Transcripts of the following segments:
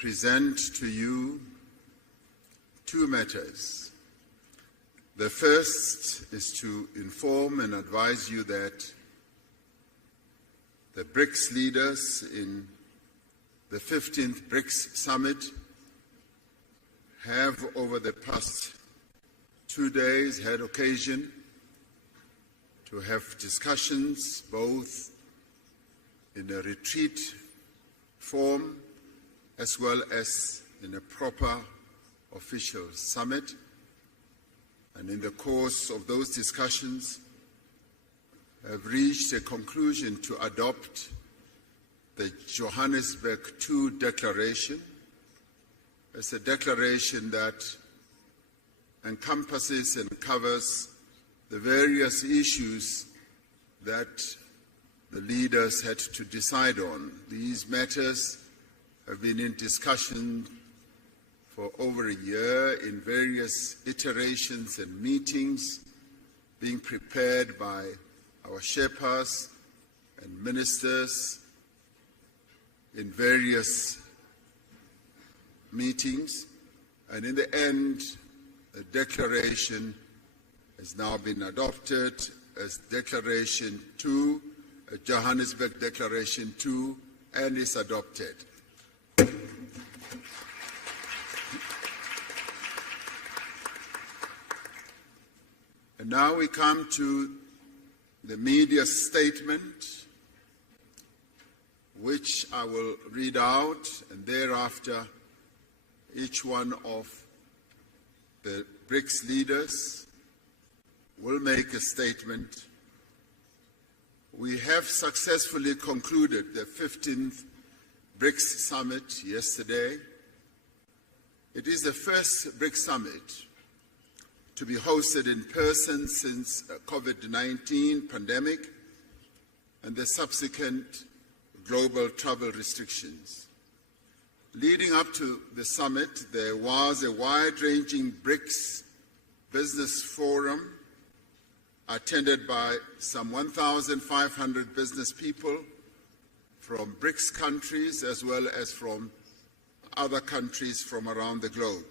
present to you two matters. The first is to inform and advise you that the BRICS leaders in the 15th BRICS Summit have over the past 2 days had occasion to have discussions both in a retreat form as well as in a proper official summit. And in the course of those discussions, have reached a conclusion to adopt the Johannesburg II Declaration as a declaration that encompasses and covers the various issues that the leaders had to decide on. These matters have been in discussion for over a year in various iterations and meetings, being prepared by our Sherpas and ministers in various meetings. And in the end, the declaration has now been adopted as Declaration 2, Johannesburg Declaration 2, and is adopted. And now we come to the media statement, which I will read out, and thereafter each one of the BRICS leaders will make a statement. We have successfully concluded the 15th BRICS Summit yesterday. It is the first BRICS Summit to be hosted in person since COVID-19 pandemic and the subsequent global travel restrictions. Leading up to the summit, there was a wide-ranging BRICS business forum attended by some 1,500 business people from BRICS countries as well as from other countries from around the globe.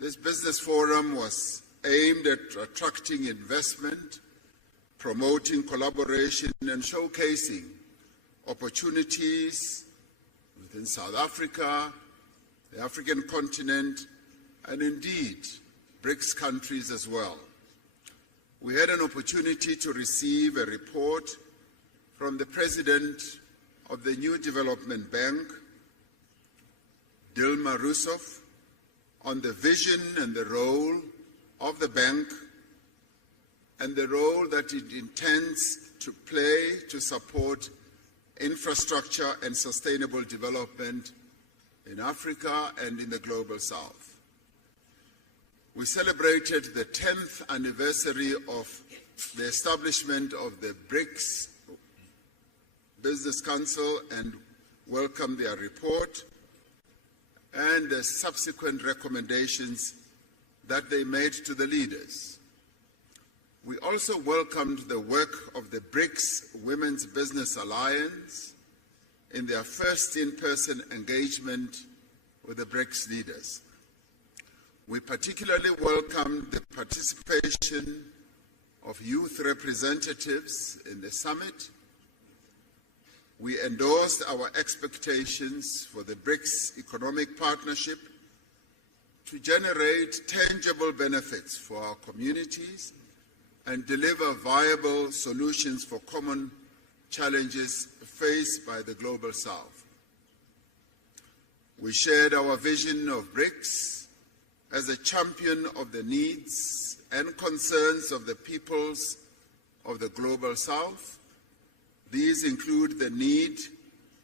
This business forum was aimed at attracting investment, promoting collaboration, and showcasing opportunities within South Africa, the African continent, and indeed BRICS countries as well. We had an opportunity to receive a report from the President of the New Development Bank, Dilma Rousseff, on the vision and the role of the bank and the role that it intends to play to support infrastructure and sustainable development in Africa and in the Global South. We celebrated the 10th anniversary of the establishment of the BRICS Business Council and welcomed their report and the subsequent recommendations that they made to the leaders. We also welcomed the work of the BRICS Women's Business Alliance in their first in-person engagement with the BRICS leaders. We particularly welcomed the participation of youth representatives in the summit. We endorsed our expectations for the BRICS economic partnership to generate tangible benefits for our communities and deliver viable solutions for common challenges faced by the Global South. We shared our vision of BRICS as a champion of the needs and concerns of the peoples of the Global South. These include the need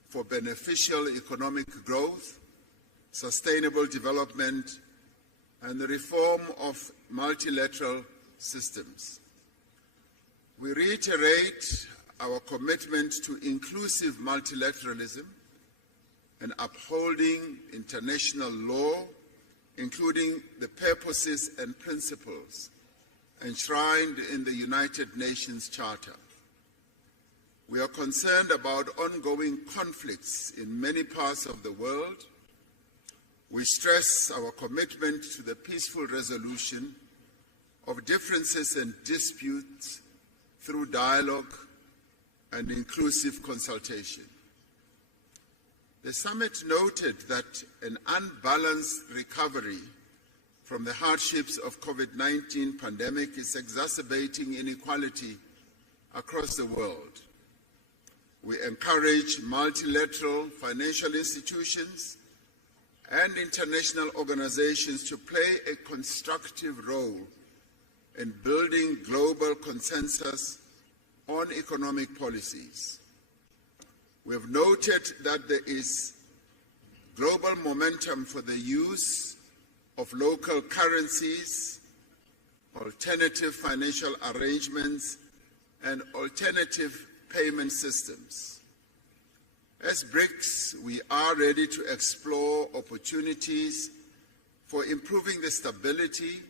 for beneficial economic growth, sustainable development, and the reform of multilateral systems. We reiterate our commitment to inclusive multilateralism and upholding international law, including the purposes and principles enshrined in the United Nations Charter. We are concerned about ongoing conflicts in many parts of the world. We stress our commitment to the peaceful resolution of differences and disputes through dialogue and inclusive consultation. The summit noted that an unbalanced recovery from the hardships of COVID-19 pandemic is exacerbating inequality across the world. We encourage multilateral financial institutions and international organizations to play a constructive role in building global consensus on economic policies. We have noted that there is global momentum for the use of local currencies, alternative financial arrangements, and alternative payment systems. As BRICS, we are ready to explore opportunities for improving the stability,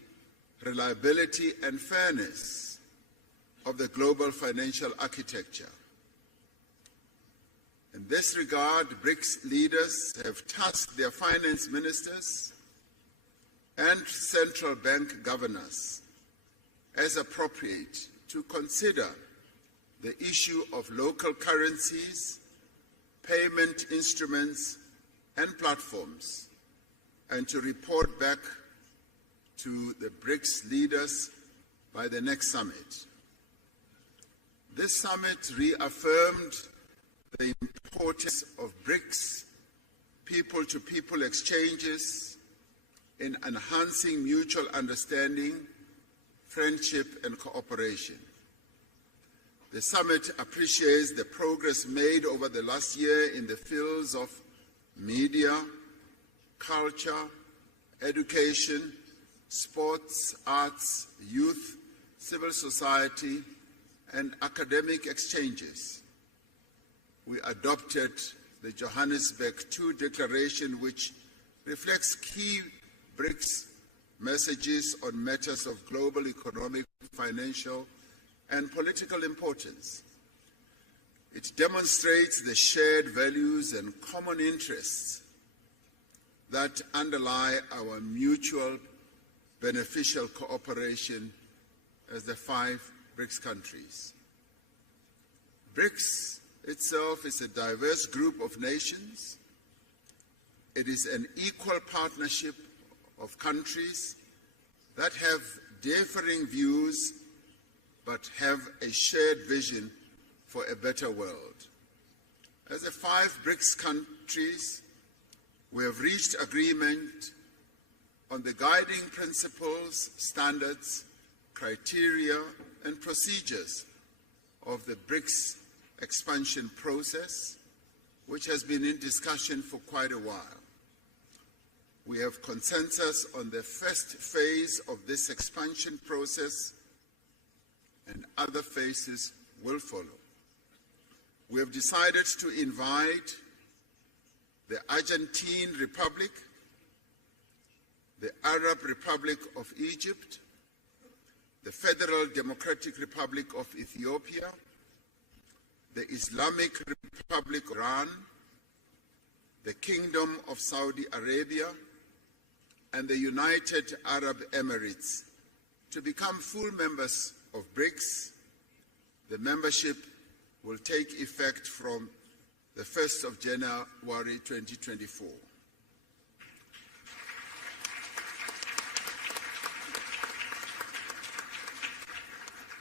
reliability, and fairness of the global financial architecture. In this regard, BRICS leaders have tasked their finance ministers and central bank governors, as appropriate, to consider the issue of local currencies, payment instruments, and platforms, and to report back to the BRICS leaders by the next summit. This summit reaffirmed the importance of BRICS people-to-people exchanges in enhancing mutual understanding, friendship, and cooperation. The summit appreciates the progress made over the last year in the fields of media, culture, education, sports, arts, youth, civil society, and academic exchanges. We adopted the Johannesburg II Declaration, which reflects key BRICS messages on matters of global economic, financial, and political importance. It demonstrates the shared values and common interests that underlie our mutual beneficial cooperation as the 5 BRICS countries. BRICS itself is a diverse group of nations. It is an equal partnership of countries that have differing views but have a shared vision for a better world. As the 5 BRICS countries, we have reached agreement on the guiding principles, standards, criteria, and procedures of the BRICS expansion process, which has been in discussion for quite a while. We have consensus on the first phase of this expansion process, and other phases will follow. We have decided to invite the Argentine Republic, the Arab Republic of Egypt, the Federal Democratic Republic of Ethiopia, the Islamic Republic of Iran, the Kingdom of Saudi Arabia, and the United Arab Emirates to become full members of BRICS. The membership will take effect from the 1st of January 2024.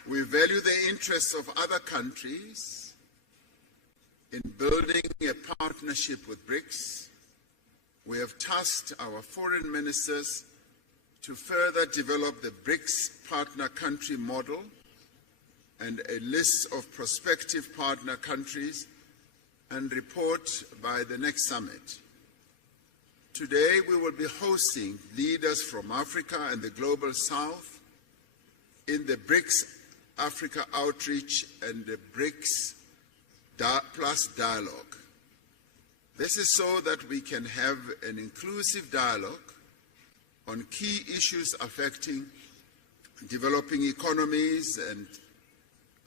We value the interests of other countries in building a partnership with BRICS. We have tasked our foreign ministers to further develop the BRICS partner country model and a list of prospective partner countries and report by the next summit. Today, we will be hosting leaders from Africa and the Global South in the BRICS Africa Outreach and the BRICS Plus Dialogue. This is so that we can have an inclusive dialogue on key issues affecting developing economies and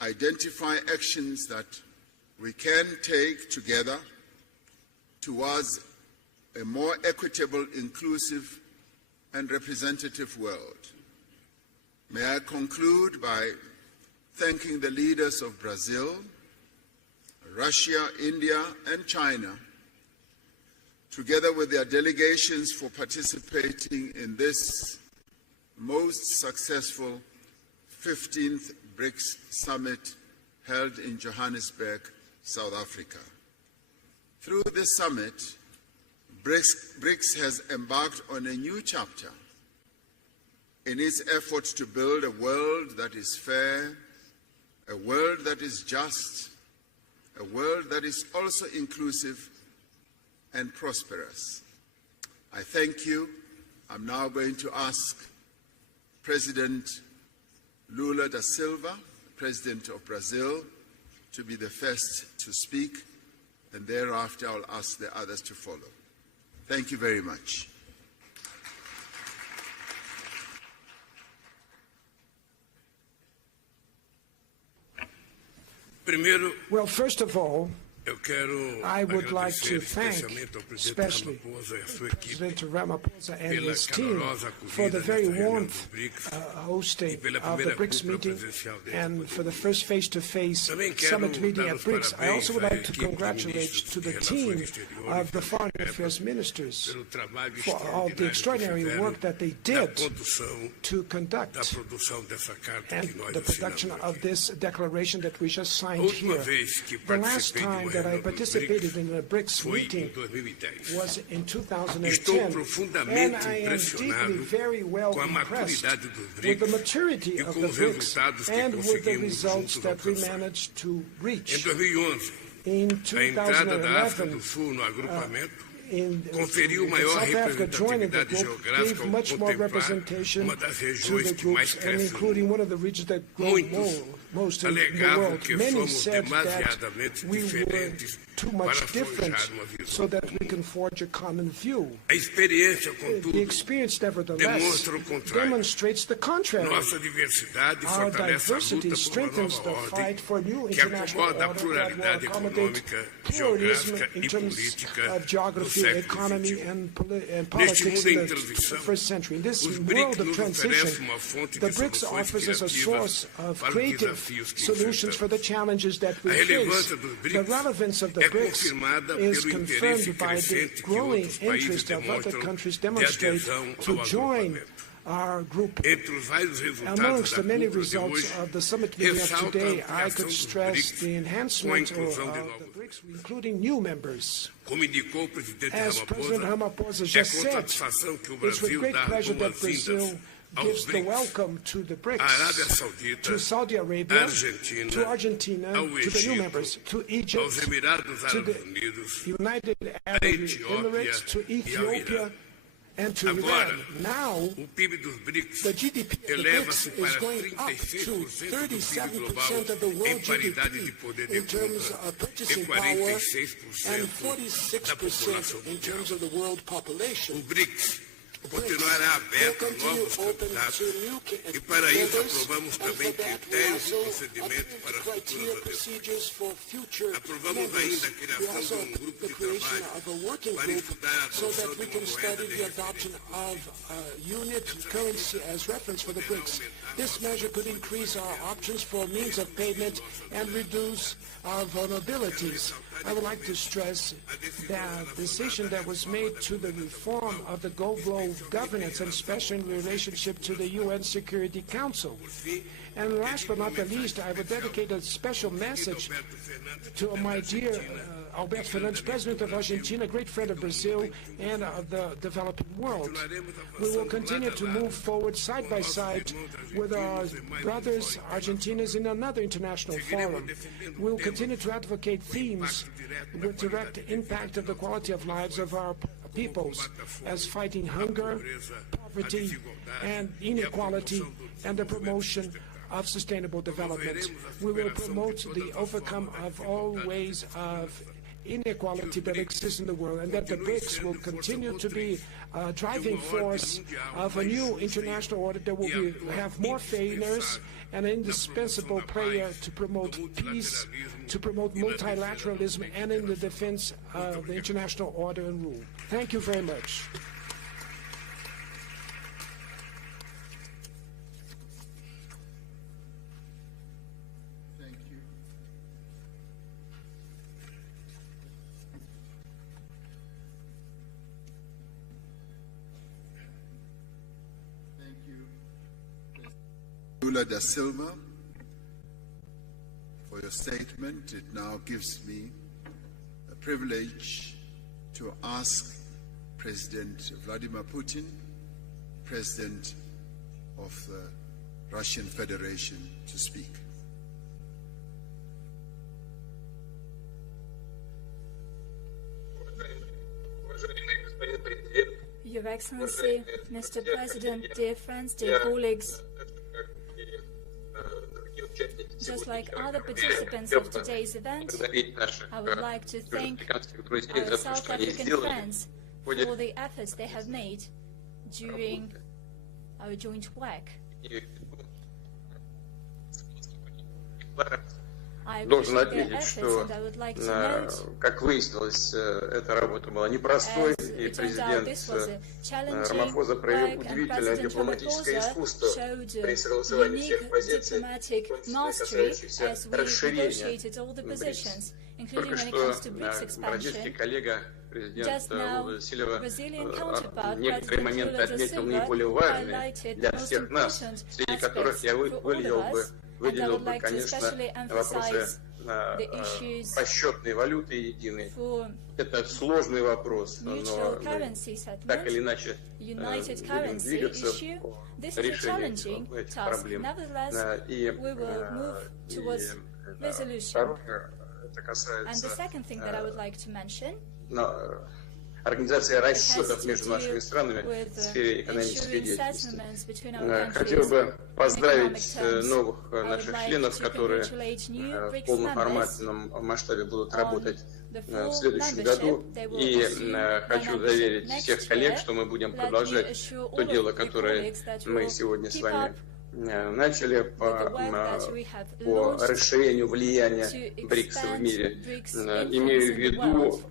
identify actions that we can take together towards a more equitable, inclusive, and representative world. May I conclude by thanking the leaders of Brazil, Russia, India, and China, together with their delegations, for participating in this most successful 15th BRICS Summit held in Johannesburg, South Africa. Through this summit, BRICS has embarked on a new chapter in its efforts to build a world that is fair, a world that is just, a world that is also inclusive and prosperous. I thank you. I'm now going to ask President Lula da Silva, President of Brazil, to be the first to speak, and thereafter I'll ask the others to follow. Thank you very much. Well, first of all, I would like to thank especially President Ramaphosa and his team for the very warm hosting of the BRICS meeting and for the first face-to-face summit meeting at BRICS. I also would like to congratulate to the team of the foreign affairs ministers for all the extraordinary work that they did to conduct and the production of this declaration that we just signed here. The last time that I participated in a BRICS meeting was in 2010, and I am deeply, very well impressed with the maturity of the BRICS and with the results that we managed to reach. In 2011, South Africa joining the group gave much more representation to the groups, and including one of the regions that grow most in the world. Many said that we were too much different so that we can forge a common view. The experience, nevertheless, demonstrates the contrary. Our diversity strengthens the fight for new international order that will accommodate pluralism in terms of geography, economy, and politics in the first century. In this world of transition, the BRICS offers us a source of creative solutions for the challenges that we face. The relevance of the BRICS is confirmed by the growing interest of other countries demonstrate to join our group. Amongst the many results of the summit meeting of today, I could stress the enhancement of the BRICS, including new members. As President Ramaphosa just said, it's with great pleasure that Brazil gives the welcome to the BRICS, to Saudi Arabia, to Argentina, to the new members, to Egypt, to the United Arab Emirates, to Ethiopia, and to Iran. Now, the GDP of the BRICS is going up to 37% of the world GDP in terms of purchasing power and 46% in terms of the world population. Continuará aberto a novos candidatos e para isso aprovamos também critérios e procedimentos para futuras adesões. Aprovamos ainda a criação de um grupo de trabalho para estudar a adoção de uma moeda This measure could increase our options for means of payment and reduce our vulnerabilities. I would like to stress that the decision that was made to the reform of the global governance, and especially in relationship to the UN Security Council. And last but not the least, I would dedicate a special message to my dear Alberto Fernandes, President of Argentina, a great friend of Brazil and of the developing world. We will continue to move forward side by side with our brothers, Argentinians, in another international forum. We will continue to advocate themes with direct impact of the quality of lives of our peoples, as fighting hunger, poverty, and inequality, and the promotion of sustainable development. We will promote the overcome of all ways of inequality that exists in the world, and that the BRICS will continue to be a driving force of a new international order that will have more fairness and an indispensable player to promote peace, to promote multilateralism, and in the defense of the international order and rule. Thank you very much. Thank you. Thank you, Lula da Silva, for your statement. It now gives me a privilege to ask President Vladimir Putin, President of the Russian Federation, to speak. Your Excellency, Mr. President, dear friends, dear colleagues, just like other participants of today's event, I would like to thank our South African friends for the efforts they have made during our joint work. Должен отметить, что, как выяснилось, эта работа была непростой, и президент Рамафоза проявил удивительное дипломатическое искусство при согласовании всех позиций, касающихся расширения BRICS. Только что бразильский коллега, президент Лула Сильва, некоторые моменты отметил наиболее важные для всех нас, среди которых я выделил бы, конечно, вопросы расчетной валюты единой. Это сложный вопрос, но мы так или иначе будем двигаться по решению этих проблем. И второе, это касается организация расчетов между нашими странами в сфере экономической деятельности. Хотел бы поздравить новых наших членов, которые в полноформатном масштабе будут работать в следующем году. И хочу заверить всех коллег, что мы будем продолжать то дело, которое мы сегодня с вами начали по расширению влияния БРИКС в мире. Имею в виду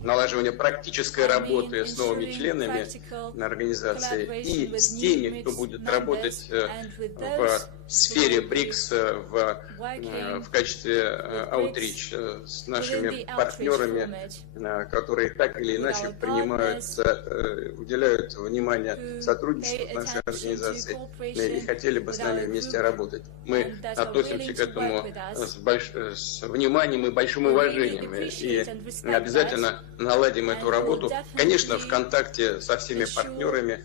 налаживание практической работы с новыми членами организации и с теми, кто будет работать в сфере БРИКС в качестве аутрич, с нашими партнерами, которые так или иначе уделяют внимание сотрудничеству с нашей организацией и хотели бы с нами вместе работать. Мы относимся к этому с вниманием и большим уважением и обязательно наладим эту работу. Конечно, в контакте со всеми партнерами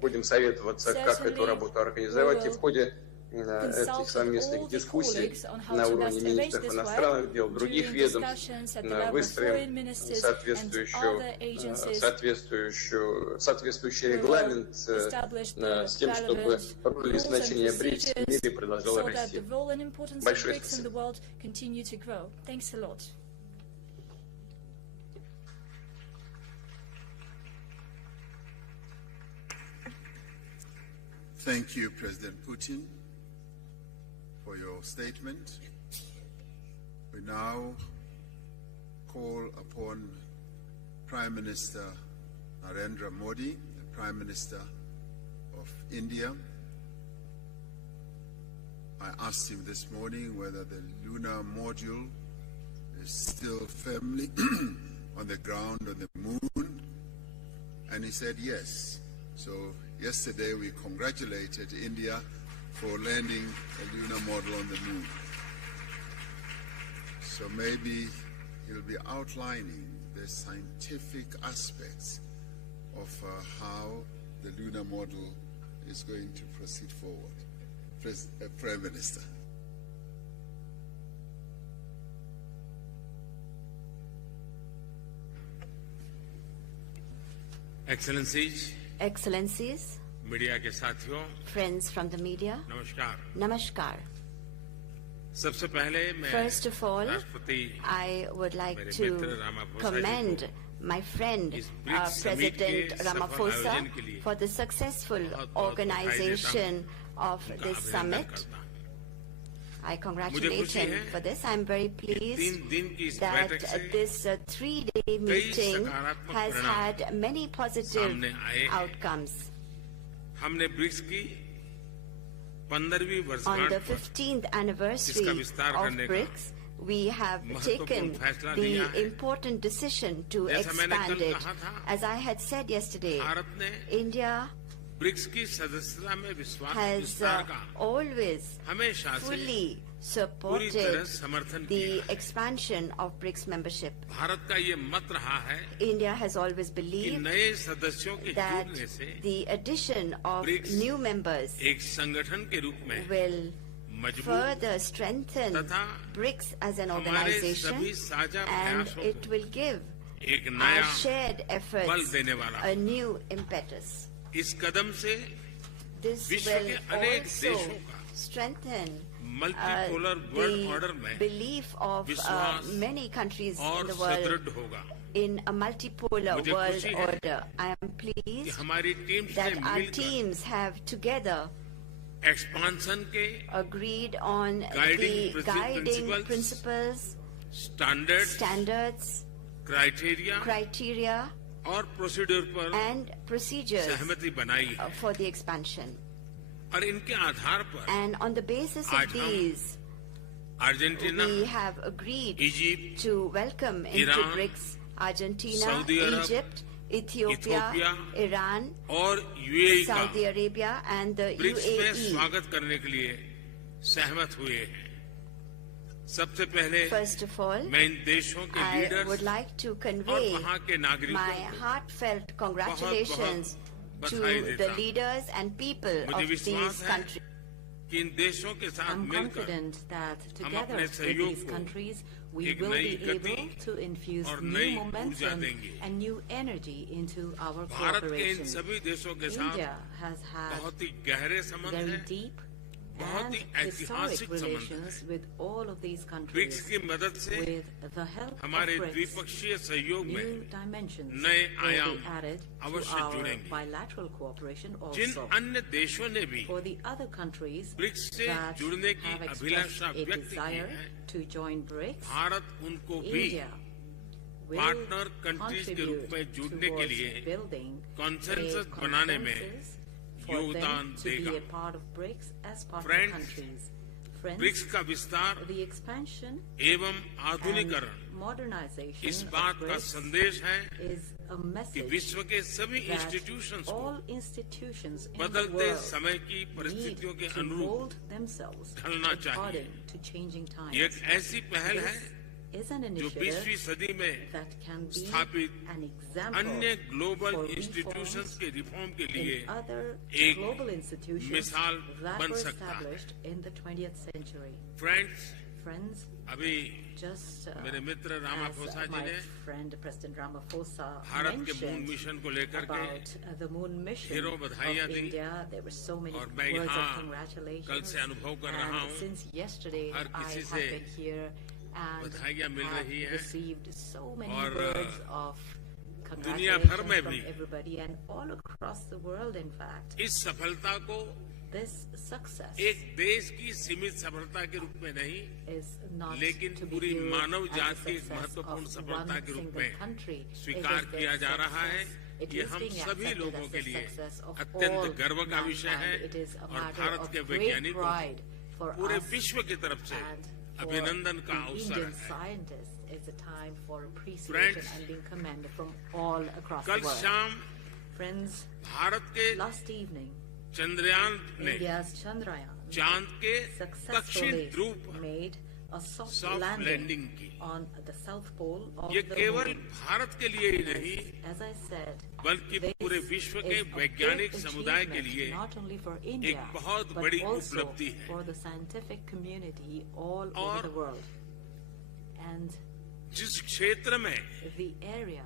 будем советоваться, как эту работу организовать, и в ходе этих совместных дискуссий на уровне министров иностранных дел, других ведомств выстроим соответствующий регламент с тем, чтобы роль и значение БРИКС в мире продолжало расти. Большое спасибо. Thank you, President Putin, for your statement. We now call upon Prime Minister Narendra Modi, the Prime Minister of India. I asked him this morning whether the lunar module is still firmly on the ground on the moon, and he said yes. So yesterday we congratulated India for landing a lunar model on the moon. So maybe he'll be outlining the scientific aspects of how the lunar model is going to proceed forward. Prime Minister. Excellencies, media के साथियों, friends from the media, नमस्कार। Namaskar. First of all, I would like to commend my friend, President Ramaphosa, for the successful organization of this summit. I congratulate him for this. I'm very pleased that this three-day meeting has had many positive outcomes. On the 15th anniversary of BRICS, we have taken the important decision to expand it. As I had said yesterday, India has always fully supported the expansion of BRICS membership. India has always believed that the addition of new members will further strengthen BRICS as an organization, and it will give our shared efforts a new impetus. This will also strengthen the belief of many countries in the world in a multipolar world order. I am pleased that our teams have together agreed on the guiding principles, standards, criteria and procedures for the expansion. And on the basis of these, we have agreed to welcome into BRICS Argentina, Egypt, Ethiopia, Iran, Saudi Arabia and the UAE. First of all, I would like to convey my heartfelt congratulations to the leaders and people of these countries. I'm confident that together with these countries, we will be able to infuse new momentum and new energy into our cooperation. India has had very deep and historic relations with all of these countries. With the help of BRICS, new dimensions will be added to our bilateral cooperation also. For the other countries that have expressed a desire to join BRICS, India will contribute towards building a consensus for them to be a part of BRICS as partner countries. Friends, the expansion and modernization of BRICS is a message that all institutions in the world need to mold themselves according to changing times. This is an initiative that can be an example for reforms in other global institutions that were established in the 20th century. Friends, just as my friend President Ramaphosa mentioned about the moon mission of India, there were so many words of congratulations. And since yesterday, I have been here and have received so many words of congratulations from everybody and all across the world. In fact, this success is not to be viewed as a success of one single country. It is being accepted as the success of all mankind. It is a matter of great pride for us and for the Indian scientists. It's a time for appreciation and being commended from all across the world. Friends, last evening, India's Chandrayaan successfully made a soft landing on the South Pole of the moon. As I said, this is a big achievement not only for India, but also for the scientific community all over the world. And the area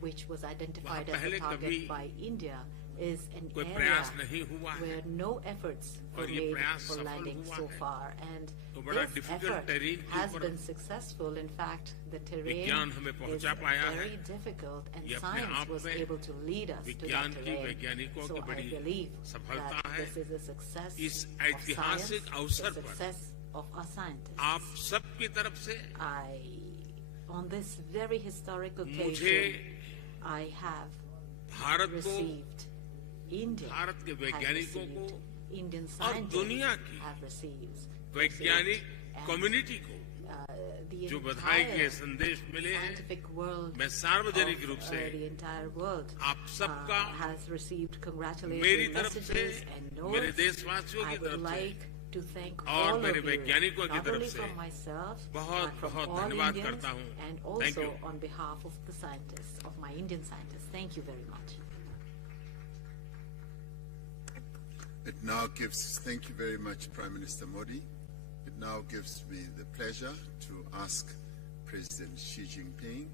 which was identified as a target by India is an area where no efforts were made for landing so far, and this effort has been successful. In fact, the terrain is very difficult, and science was able to lead us to that terrain. So I believe that this is a success of science, a success of our scientists. On this very historic occasion, I have received, India has received, Indian scientists have received, वैज्ञानिक community को जो बधाई के संदेश मिले हैं, मैं सार्वजनिक रूप से आप सबका मेरी तरफ से, मेरे देशवासियों की तरफ से और मेरे वैज्ञानिकों की तरफ से बहुत बहुत धन्यवाद करता हूँ. Thank you. On behalf of the scientists, of my Indian scientists, thank you very much. Thank you very much, Prime Minister Modi. It now gives me the pleasure to ask President Xi Jinping,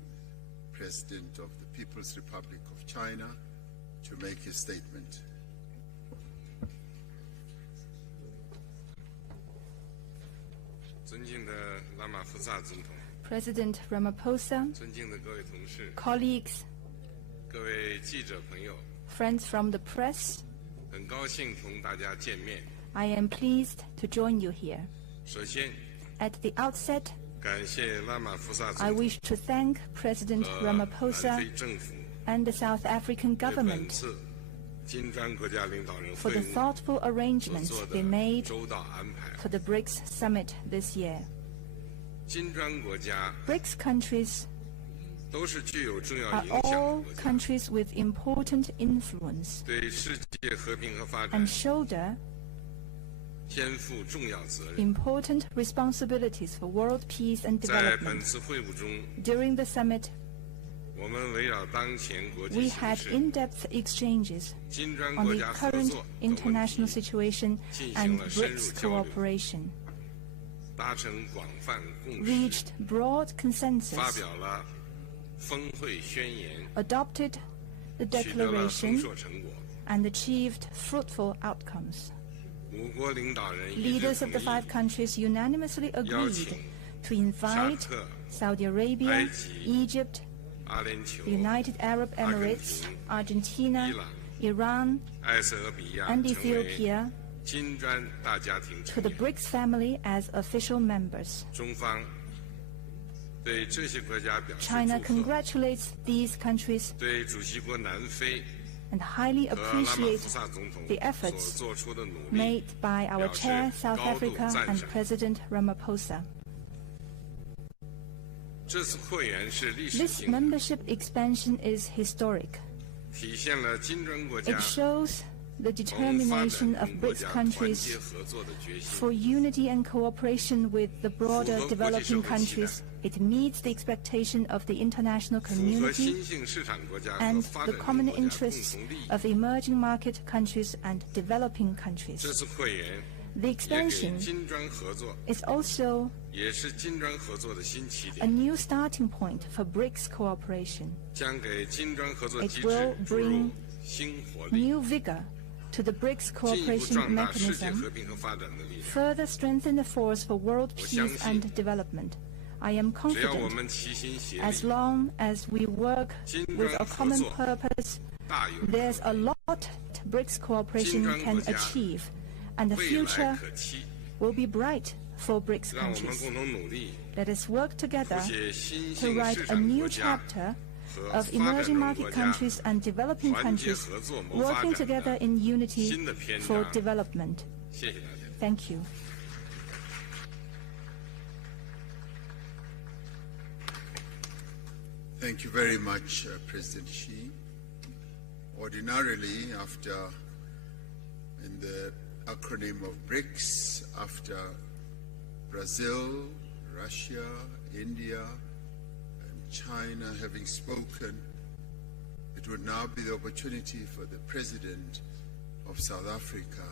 President of the People's Republic of China, to make his statement. President Ramaphosa, colleagues, friends from the press, I am pleased to join you here. At the outset, I wish to thank President Ramaphosa and the South African government for the thoughtful arrangements they made for the BRICS summit this year. BRICS countries are all countries with important influence and shoulder important responsibilities for world peace and development. During the summit, we had in-depth exchanges on the current international situation and BRICS cooperation, reached broad consensus, adopted the declaration, and achieved fruitful outcomes. Leaders of the 5 countries unanimously agreed to invite Saudi Arabia, Egypt, the United Arab Emirates, Argentina, Iran, and Ethiopia to the BRICS family as official members. China congratulates these countries and highly appreciates the efforts made by our chair, South Africa, and President Ramaphosa. This membership expansion is historic. It shows the determination of BRICS countries for unity and cooperation with the broader developing countries. It meets the expectation of the international community and the common interests of emerging market countries and developing countries. The expansion is also a new starting point for BRICS cooperation. It will bring new vigor to the BRICS cooperation mechanism, further strengthen the force for world peace and development. I am confident as long as we work with a common purpose, there's a lot BRICS cooperation can achieve, and the future will be bright for BRICS countries. Let us work together to write a new chapter of emerging market countries and developing countries working together in unity for development. Thank you. Thank you very much, President Xi. Ordinarily, in the acronym of BRICS, after Brazil, Russia, India, and China having spoken, it would now be the opportunity for the President of South Africa,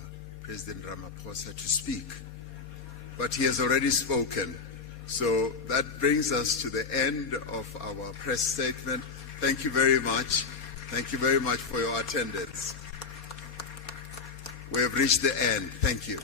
President Ramaphosa, to speak. But he has already spoken. So that brings us to the end of our press statement. Thank you very much. Thank you very much for your attendance. we have reached the end. Thank you.